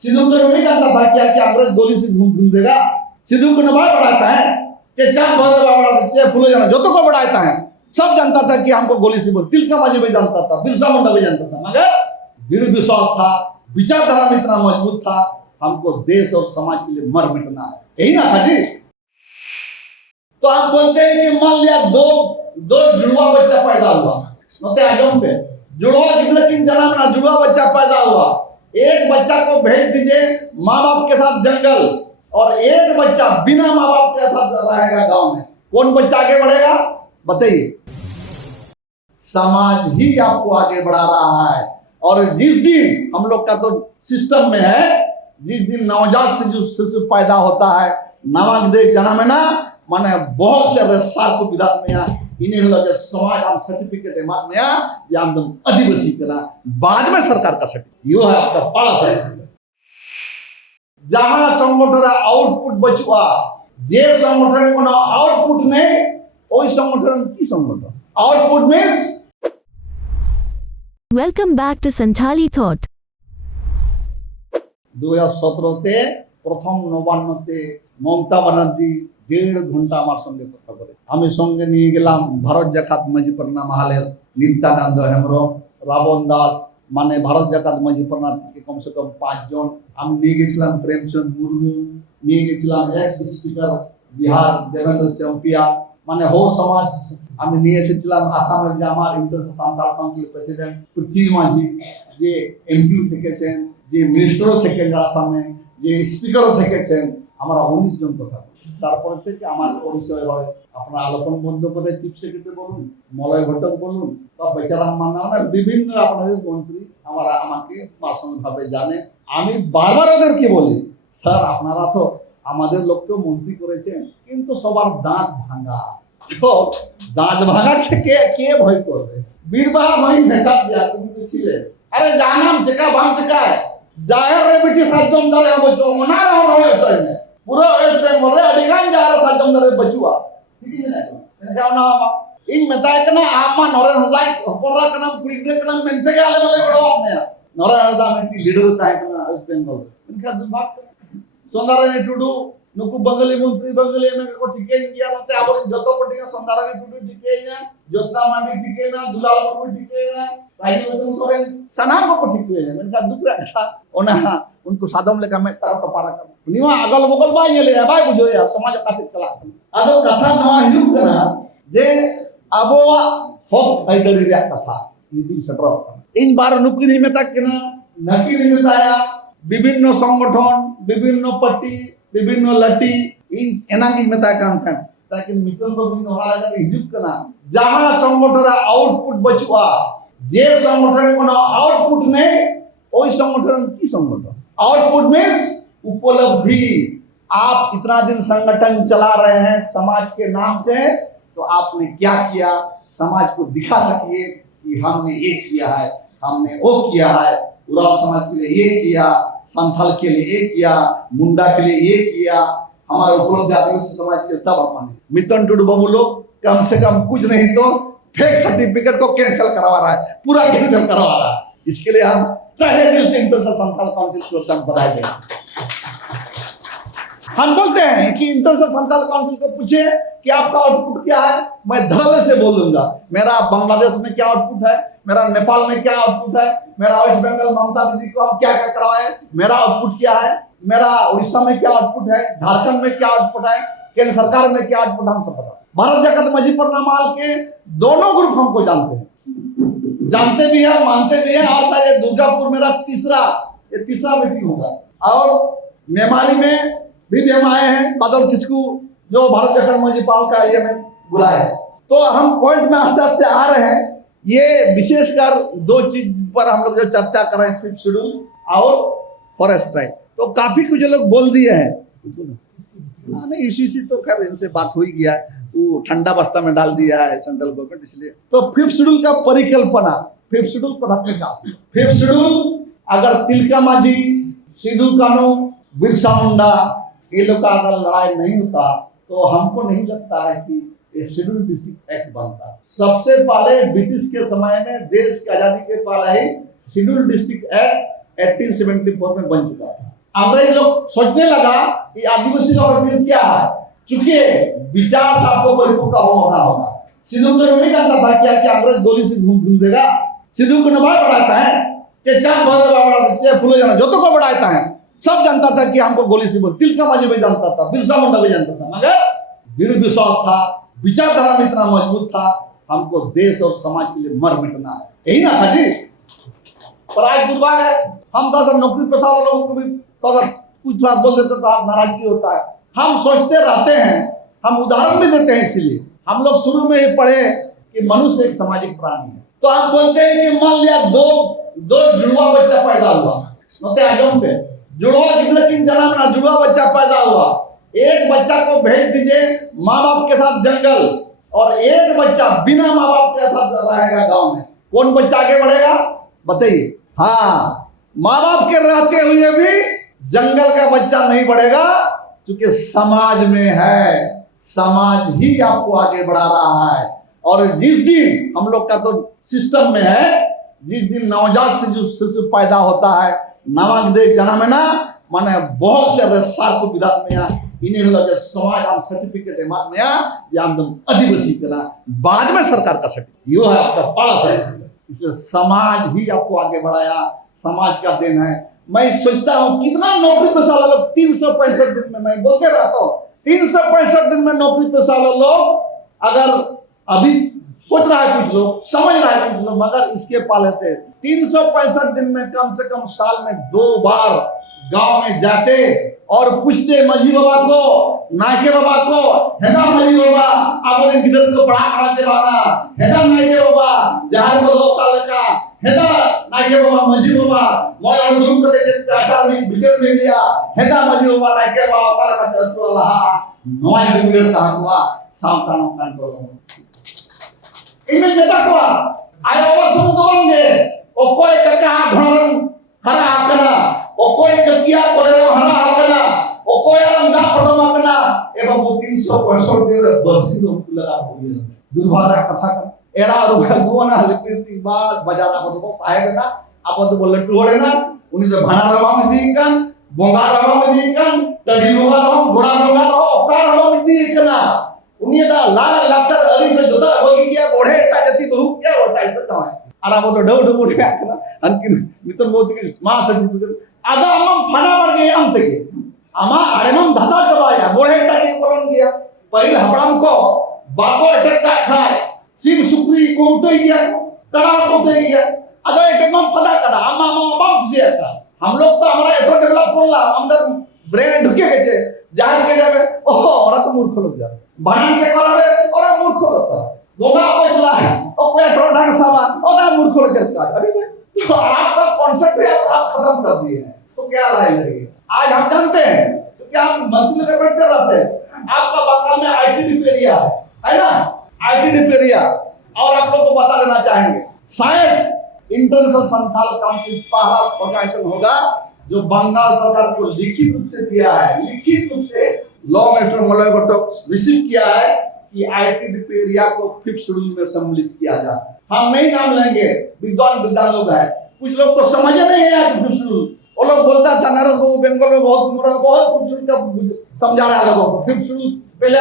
सिद्धू को नहीं जानता था क्या क्या अंग्रेज गोली से घूम देगा। सिद्धू को नवाज बढ़ाता है, चांद बहादुर फुले जाना जो तो को बढ़ाता है। सब जानता था कि हमको गोली से बोल। तिलका मांझी भी जानता था, बिरसा मुंडा भी जानता था, मगर दृढ़ विश्वास था, विचारधारा में इतना मजबूत था, हमको देश और समाज के लिए मर मिटना है, यही ना था जी। तो आप बोलते हैं कि मान लिया दो जुड़वा बच्चा पैदा हुआ, आगम पे जुड़वा किन जना में जुड़वा बच्चा पैदा हुआ, एक बच्चा को भेज दीजिए माँ बाप के साथ जंगल, और एक बच्चा बिना माँ बाप के साथ रहेगा गांव में, कौन बच्चा आगे बढ़ेगा बताइए? समाज ही आपको आगे बढ़ा रहा है। और जिस दिन हम लोग का तो सिस्टम में है, जिस दिन नवजात शिशु पैदा होता है, नवोदय जन्मना माने बहुत से सार को विधात में इन्हें लगे समाज हम सर्टिफिकेट है मात में या हम आदिवासी करना बाद में सरकार का सर्टिफिकेट यो है आपका बड़ा सर्टिफिकेट। जहां संगठन आउटपुट बचुआ जे संगठन को आउटपुट नहीं ओई संगठन की संगठन output means. Welcome back to Santhali Thought. 2017 তে প্রথম নবান্নতে মমতা ব্যানার্জি 1.5 ঘন্টা আমার সঙ্গে কথা বলে। আমি সঙ্গে নিয়ে গেলাম ভারত জাকাত মাঝিপাড়া মহালের নিত্যানন্দ হেমব্রম, রাবণ দাস, মানে ভারত জাকাত মাঝিপাড়া থেকে কমসে কম 5 জন। আমি নিয়ে গেছিলাম প্রেমচন্দ মুর্মু, নিয়ে গেছিলাম এক্স স্পিকার বিহার দেবেন্দ্র চম্পিয়া, মানে হো সমাজ। আমি নিয়ে এসেছিলাম আসামের যে আমার international Santal council president Prithvi মাঝি, যে এমপিও থেকেছেন, যে মিনিস্টারও থেকে আসামে, যে স্পিকারও থেকেছেন, আমরা 19 জন কথা বলি। তারপরে থেকে আমার পরিচয় হয় আপনার আলোকন বন্দ্যোপাধ্যায় চিফ সেক্রেটারি বলুন, মলয় ঘটক বলুন, বা বেচারাম মান্না, বিভিন্ন আপনাদের মন্ত্রী আমাকে পার্সোনালভাবে জানে। আমি বারবার ওদেরকে বলি, স্যার আপনারা তো আমাদের লোককেও মন্ত্রী করেছেন, কিন্তু সবার দাঁত ভাঙা। তো দাঁত ভাঙা থেকে কে ভয় করবে? বীরবাহা মাই মেকআপ দেয়া তুমি তো ছিলে, আরে জানাম চেকা বাম চেকায় জাহের রে বিটি সাজম দালে বচো মনা রহে হয়ে পুরো ওয়েস্ট বেঙ্গল রে আডিগান জাহার সাজম দালে বচুয়া ঠিক না যাও না इन मेताय कना आमा नरे हजाय होपरा कना पुलिस कना मेंते गाले वाले बड़ो आपने नरे हजा मेंटी लीडर ताय कना वेस्ट बेंगल इनका दुर्भाग सोंदारानी टुडू नुकु बंगाली मंत्री बंगाली में को ठीके किया मते आबर जतो पटिया सोंदारानी टुडू ठीके ना जोसना मांडी ठीके ना दुलाल मुर्मू ठीके ना राइनी मतन सोरेन सनाम को ठीके ना इनका दुखरा था ओना उनको सादम लेका में तार टपारा का निवा अगल बगल बा ये ले बाय बुझो या समाज का से चला आदो कथा नवा हिजु कना जे आबोवा हक आइदरी रे कथा नीति सेटरो इन बार नुकरी में तक ना नकी में ताया विभिन्न संगठन विभिन्न पार्टी विभिन्न लटी इन एनांगी में ता काम था ताकि मितल को भी नोला लगा हिजुक कना जहां संगठन आउटपुट बचुआ जे संगठन को आउटपुट नहीं ओई संगठन की संगठन आउटपुट मींस उपलब्धि। आप इतना दिन संगठन चला रहे हैं समाज के नाम से, तो आपने क्या किया? समाज को दिखा सकिए कि हमने ये किया है, हमने वो किया है, उराव समाज के लिए ये किया, संथाल के लिए ये किया, मुंडा के लिए ये किया, हमारे उपलब्धि आदिवासी समाज के लिए। तब अपने मितन टुडू बाबू लोग कम से कम कुछ नहीं तो फेक सर्टिफिकेट को कैंसिल करवा रहा है, पूरा कैंसिल करवा रहा है। इसके लिए हम तहे दिल से इंटरनेशनल संथाल काउंसिल को बधाई दें। हम बोलते हैं कि इंटरनेशनल संथाल काउंसिल को पूछे कि आपका आउटपुट क्या है, मैं धड़ल्ले से बोल दूंगा मेरा बांग्लादेश में क्या आउटपुट है, मेरा नेपाल में क्या आउटपुट है, मेरा वेस्ट बंगाल ममता दीदी को हम क्या क्या करवाए, मेरा आउटपुट क्या है, मेरा उड़ीसा में क्या आउटपुट है, झारखंड में क्या आउटपुट है, केंद्र सरकार में क्या आउटपुट, हम सब बता। भारत जाकत माझीपाड़ा माल के दोनों ग्रुप हमको जानते हैं, जानते भी है, मानते भी है। और शायद दुर्गापुर मेरा तीसरा मीटिंग होगा, और मेमारी में भी हम आए हैं, बादल किसकू जो भारत जाकत माझीपाड़ा का ये में बुलाए हैं। तो हम पॉइंट में आस्ते आस्ते आ रहे हैं। ये विशेषकर 2 चीज पर हम लोग जो चर्चा कर रहे हैं, 5th शेड्यूल और फॉरेस्ट टाइप। तो काफी कुछ लोग बोल दिए हैं, नहीं इसी तो खैर इनसे बात हो ही गया है, वो ठंडा बस्ता में डाल दिया है सेंट्रल गवर्नमेंट, इसलिए। तो 5th शेड्यूल का परिकल्पना, 5th शेड्यूल पर 5th शेड्यूल अगर तिलका मांझी, सिद्धू कानू, बिरसा मुंडा ये लोग का अगर लड़ाई नहीं होता तो हमको नहीं लगता है कि शेड्यूल डिस्ट्रिक्ट एक्ट बनता। सबसे पहले ब्रिटिश के समय में देश की आजादी के पहले ही शेड्यूल डिस्ट्रिक्ट एक्ट 1874 में बन चुका था। अंग्रेज लोग सोचने लगा कि आदिवासी का प्रतिनिधित्व क्या है, चूंकि विचार से आपको परिपक्व होना होगा। सिद्धू को नहीं जानता था क्या कि अंग्रेज गोली से घूम देगा। सिद्धू को नवाज बढ़ाता है, चार बढ़ाते फूले जाना जो तो को बढ़ाता है, सब जानता था कि हमको गोली से बोल। तिलका मांझी भी जानता था, बिरसा मुंडा भी जानता था, मगर दृढ़ विश्वास था, विचारधारा में इतना मजबूत था, हमको देश और समाज के लिए मर मिटना है, यही ना था जी। पर आज दुर्भाग्य है, हम थोड़ा सा नौकरी पेशा वाले लोगों को भी थोड़ा सा कुछ बात बोल देते तो आप नाराजगी होता है। हम सोचते रहते हैं, हम उदाहरण भी देते हैं। इसीलिए हम लोग शुरू में ही पढ़े कि मनुष्य एक सामाजिक प्राणी है, तो हम बोलते हैं कि मान लिया दो जुड़वा बच्चा पैदा हुआ, आगम पे जुड़वा किन जन्म ना जुड़वा बच्चा पैदा हुआ, एक बच्चा को भेज दीजिए माँ बाप के साथ जंगल, और एक बच्चा बिना माँ बाप के साथ रहेगा गांव में, कौन बच्चा आगे बढ़ेगा बताइए? हाँ, माँ बाप के रहते हुए भी जंगल का बच्चा नहीं बढ़ेगा, क्योंकि समाज में है, समाज ही आपको आगे बढ़ा रहा है। और जिस दिन हम लोग का तो सिस्टम में है, जिस दिन नवजात शिशु पैदा होता है, नामक दे जन्म ना माने बहुत से रसार को विधान में इन्हें लगे समाज हम सर्टिफिकेट है मात में या हम आदिवासी करा बाद में सरकार का सर्टिफिकेट यो है आपका बड़ा सर्टिफिकेट। इसलिए समाज ही आपको आगे बढ़ाया, समाज का देन है। मैं सोचता हूँ कितना नौकरी पेशा वाला लोग 365 दिन में, मैं बोलते रहता हूँ 365 दिन में नौकरी पेशा वाला लोग, अगर अभी सोच रहा है कुछ लोग, समझ रहा है कुछ लोग, मगर इसके पाले से 365 दिन में कम से कम साल में 2 बार गांव में जाते और पूछते माझी बाबा को, नायके बाबा को, हेना माझी बाबा आपने गिदर को पढ़ा कराते बाबा, हेना नायके बाबा जहां बोलो कालका, हेना नायके बाबा माझी बाबा मोला रूम को देते टाटा में विचार ले लिया, हेना माझी बाबा नायके बाबा कालका तो लहा नोय गिदर का हुआ सावधान कान बोलो इनमें बेटा को आया वसुन दोंगे ओ कोई कका भरन हरा आकना ओ कोई कतिया करे हरा आकना ओ कोई अंधा पटमा कना एवं 365 दिन बरसी दो लगा हो गया दुर्भाग्य कथा का एरा रुगा गुना लिपिति बात बाजारा बदो साहेब ना आप तो बोले टोड़े ना उन्हीं तो भाना रवा में दीकन बोंगा रवा में दीकन तड़ी बोंगा रवा घोड़ा बोंगा रवा अपना रवा में दीकना उन्हीं दा लाल लातर अली से जोता होगी क्या बोढ़े का जति बहु क्या होता है तो है आरा वो तो डौ डौ बोढ़े आकना अंकिन मित्र मोदी के मां सर्टिफिकेट आदा हम फना मर गए हम ते आमा अरे हम धसा चबाया बोढ़े का ये बोलन गया पहिल हपड़म को बाको अटक का खाए सिम सुप्री को तो गया करा को तो गया अदा एक हम फदा करा आमा मां बाप से आता हम लोग तो हमारा एतो डेवलप करला अंदर ब्रेन ढुके गए जान के जावे ओहो और तो मूर्ख लोग जा बाहर के करावे और मूर्ख लोग गोगा पछला और कोई थोड़ा ढंग सामान और ना मूर्ख लोग करता अरे तो आपका कॉन्सेप्ट आप खत्म कर दिए हैं तो क्या राय लगेगी? आज हम जानते हैं क्योंकि हम मंत्री लोग बैठते रहते हैं, आपका बंगाल में आईटी रिपेयरिया है ना, आईटी रिपेयरिया। और आप लोग को बता देना चाहेंगे शायद इंटरनेशनल संथाल काउंसिल पास ऑर्गेनाइजेशन होगा जो बंगाल सरकार को लिखित रूप से दिया है, लिखित रूप से लॉ मिनिस्टर मलय को रिसीव किया है कि आईटी रिपेयरिया को 5th शेड्यूल में सम्मिलित किया जाए। हम नहीं नाम लेंगे, विद्वान लोग हैं, कुछ लोग को समझ नहीं है 5th शेड्यूल। वो लोग बोलता था नरस बाबू बंगाल में बहुत खूबसूरत समझा रहा है लोगों को 5th शेड्यूल पहले